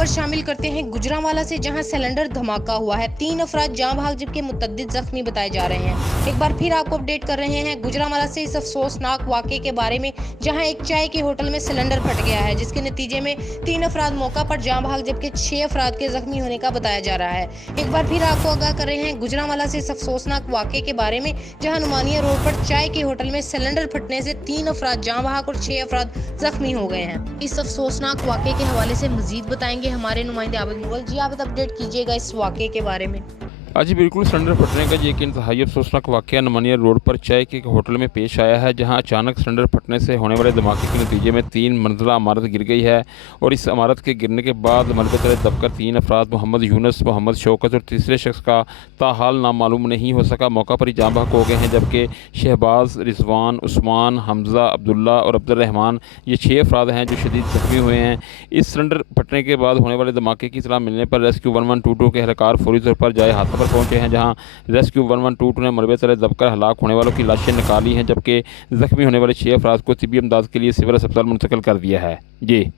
खबर शामिल करते हैं गुजरांवाला से, जहां सिलेंडर धमाका हुआ है। 3 अफराद जाँ बहक जबकि मुतअद्दिद जख्मी बताए जा रहे हैं। एक बार फिर आपको अपडेट कर रहे हैं गुजरांवाला से इस अफसोसनाक वाकये के बारे में, जहां एक चाय के होटल में सिलेंडर फट गया है, जिसके नतीजे में 3 अफराद मौका पर जाँ बहक जबकि 6 अफराद के जख्मी होने का बताया जा रहा है। एक बार फिर आपको आगाह कर रहे हैं गुजरांवाला से इस अफसोसनाक वाकये के बारे में, जहां नुमानिया रोड पर चाय के होटल में सिलेंडर फटने से 3 अफराद जाँ बहक और 6 अफराद जख्मी हो गए हैं। इस अफसोसनाक वाकये के हवाले से मजीद बताएंगे हमारे नुमाइंदे आबिद मुगल जी। आप अपडेट कीजिएगा इस वाकये के बारे में। हाँ जी बिल्कुल, सिलेंडर फटने का ये एक इंतहाई अफसोसनाक वाक़या नुमानिया रोड पर चाय के एक होटल में पेश आया है, जहां अचानक सिलेंडर फटने से होने वाले धमाके के नतीजे में 3 मंजिला इमारत गिर गई है। और इस इमारत के गिरने के बाद मलबे तले दबकर 3 अफराद मोहम्मद यूनुस, मोहम्मद शौकत और तीसरे शख्स का ताहाल नामालूम नहीं हो सका, मौका पर ही जाँ बहक हो गए हैं। जबकि शहबाज, रिजवान, उस्मान, हमजा, अब्दुल्ला और अब्दुर्रहमान ये 6 अफराद हैं जो शदीद जख्मी हुए हैं। इस सिलेंडर फटने के बाद होने वाले धमाके की इत्तला मिलने पर रेस्क्यू 1122 के एहलकार फौरी तौर पर जाए हादसा पर पहुंचे हैं, जहां रेस्क्यू 1122 ने मलबे तले दबकर हलाक होने वालों की लाशें निकाली हैं, जबकि जख्मी होने वाले 6 अफराद को तिब्बी इमदाद के लिए सिविल अस्पताल मुंतकिल कर दिया है। जी।